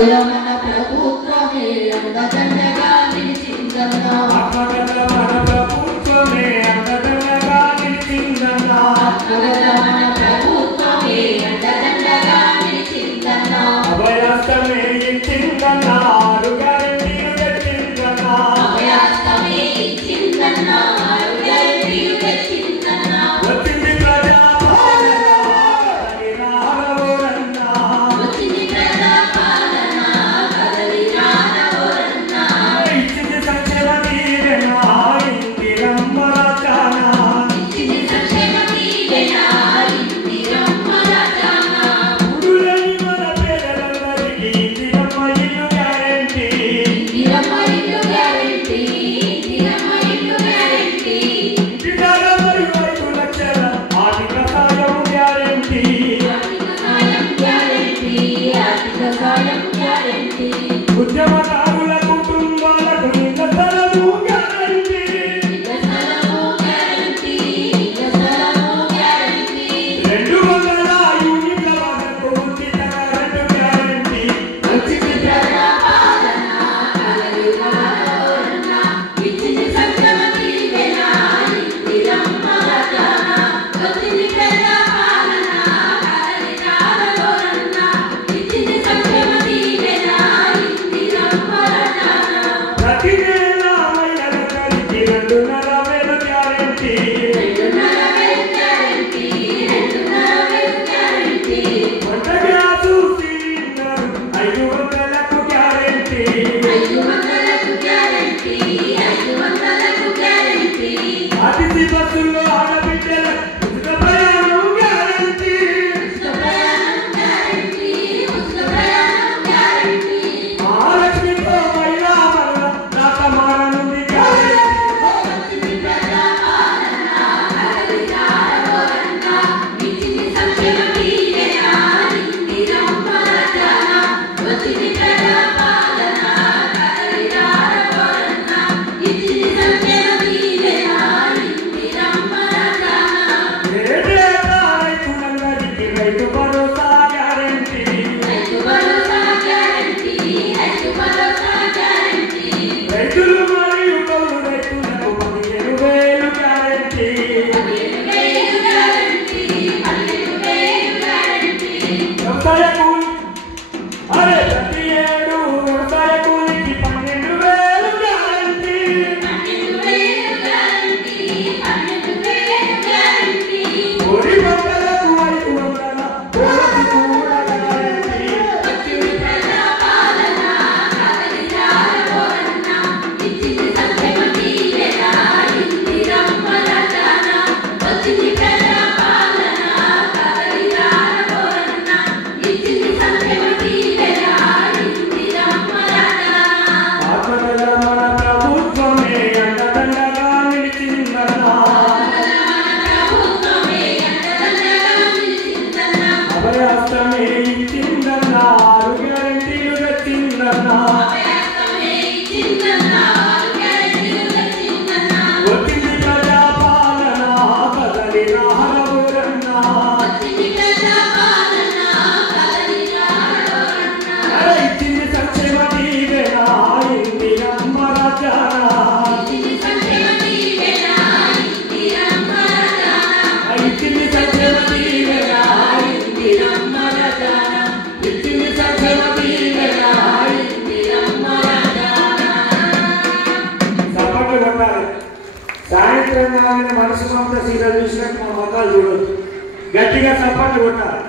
మన ప్రభుత్వమే అండదండగా నిలిచిందన్నా మన ప్రభుత్వమే అండదండగా నిలిచిందన్నా మన ప్రభుత్వమే అండదండగా నిలిచిందన్నా అభయాస్తమే ఇచ్చిందన్నా ఆరు గ్యారెంటీలు తెచ్చిందన్నా అభయాస్తమే ఇచ్చిందన్నా ఆరు గ్యారెంటీలు తెచ్చిందన్నా వచ్చింది ప్రజాపాలన కదలి రారవోరన్నా వచ్చింది ప్రజాపాలన కదలి రారవోరన్నా ఇచ్చింది సంక్షేమ దీవెన ఇందిరమ్మ రాజానా ఇచ్చింది సంక్షేమ దీవెన ఇందిరమ్మ రాజానా ఊరులేని మన పేదలందరికీ ఇందిరమ్మ ఇల్లు గ్యారెంటీ ఇందిరమ్మ ఇల్లు గ్యారెంటీ ఇందిరమ్మ ఇల్లు గ్యారెంటీ ఇంటిదాకా మరియు 5 లక్షల ఆర్థిక సాయం గ్యారెంటీ ఆర్థిక సాయం గ్యారెంటీ ఆర్థిక సాయం గ్యారెంటీ ఉద్యమకారుల కుటుంబాలకు ఇళ్ల స్థలము గ్యారెంటీ వికసనము గ్యారెంటీ వికసనము గ్యారెంటీ 200 యూనిట్ల వరకు ఉచిత కరెంటు గ్యారెంటీ వచ్చింది ప్రజాపాలన కదలి రారవోరన్న ఇచ్చింది సంక్షేమ దీవెన ఇందిరమ్మ రాజానా వచ్చింది ప్రజాపాలన కదలి రారవోరన్న ఇచ్చింది సంక్షేమ దీవెన ఇందిరమ్మ రాజానా ప్రతి నెల మహిళలందరికీ 2,500 గ్యారెంటీ 2,500 గ్యారెంటీ 2,500 గ్యారెంటీ వంట గ్యాసు సిలిండర్ 500కు గ్యారెంటీ 500కు గ్యారెంటీ 500కు గ్యారెంటీ అతిథి బస్సుల్లో ఆడబిడ్డల ఉచిత ప్రయాణం గ్యారెంటీ ఉచిత ప్రయాణం గ్యారెంటీ ఉచిత ప్రయాణం గ్యారెంటీ మహాలక్ష్మితో మహిళా వల్ల నాటమాడనుంది గ్యారెంటీ వచ్చింది ప్రజాపాలన కదలి రారవోరన్న ఇచ్చింది సంక్షేమ దీవెన ఇందిరమ్మ రాజానా వచ్చింది ప్రజాపాలన కదలి రారవోరన్న ఇచ్చింది సంక్షేమ దీవెన ఇందిరమ్మ రాజానా ఏడేటా రైతులందరికీ Rythu Bharosa guarantee Rythu Bharosa guarantee Rythu Bharosa guarantee రైతులు మరియు కౌలు రైతులకు 15,000 గ్యారెంటీ 15,000 గ్యారెంటీ 15,000 గ్యారెంటీ వ్యవసాయ కూలి ప్రతి ఏడు వ్యవసాయ కూలికి 12,000 గ్యారెంటీ 12,000 గ్యారెంటీ 12,000 గ్యారెంటీ వరి పంటలకు 500 కోలకు కూడా గ్యారెంటీ వచ్చింది ప్రజాపాలన కదలి రారవోరన్న ఇచ్చింది సంక్షేమ దీవెన ఇందిరమ్మ రాజానా వచ్చింది ప్రజాపాలన కదలి రారవోరన్న ఇచ్చింది సంక్షేమ దీవెన ఇందిరమ్మ రాజానా ఆత్మగల మన ప్రభుత్వమే అండదండగా నిలిచిందన్నా ప్రభుత్వమే అండదండగా నిలిచిందన్నా అభయాస్తమే ఇచ్చిందన్నా ఆరు గ్యారెంటీలు తెచ్చిందన్నా అభయాస్తమే ఇచ్చిందన్నా ఆరు గ్యారెంటీలు తెచ్చిందన్నా వచ్చింది ప్రజాపాలన కదలి రారవోరన్నా వచ్చింది ప్రజాపాలన కదలి రారవోరన్న ఇచ్చింది సంక్షేమ దీవెన ఇందిరమ్మ రాజానా ఇచ్చింది సంక్షేమ దీవెన ఇందిరమ్మ రాజానా ఇచ్చింది సంక్షేమ దీవెన ఇందిరమ్మ రాజానా ఇచ్చింది సంక్షేమ దీవెన ఇందిరమ్మ రాజానా సపోర్ట్ కొట్టాలి. సాయంత్రం కానీ మనసు మమత సీరియల్ చూసినట్టు మా మొక్కలు చూడొచ్చు. గట్టిగా సపోర్ట్ కొట్టాలి.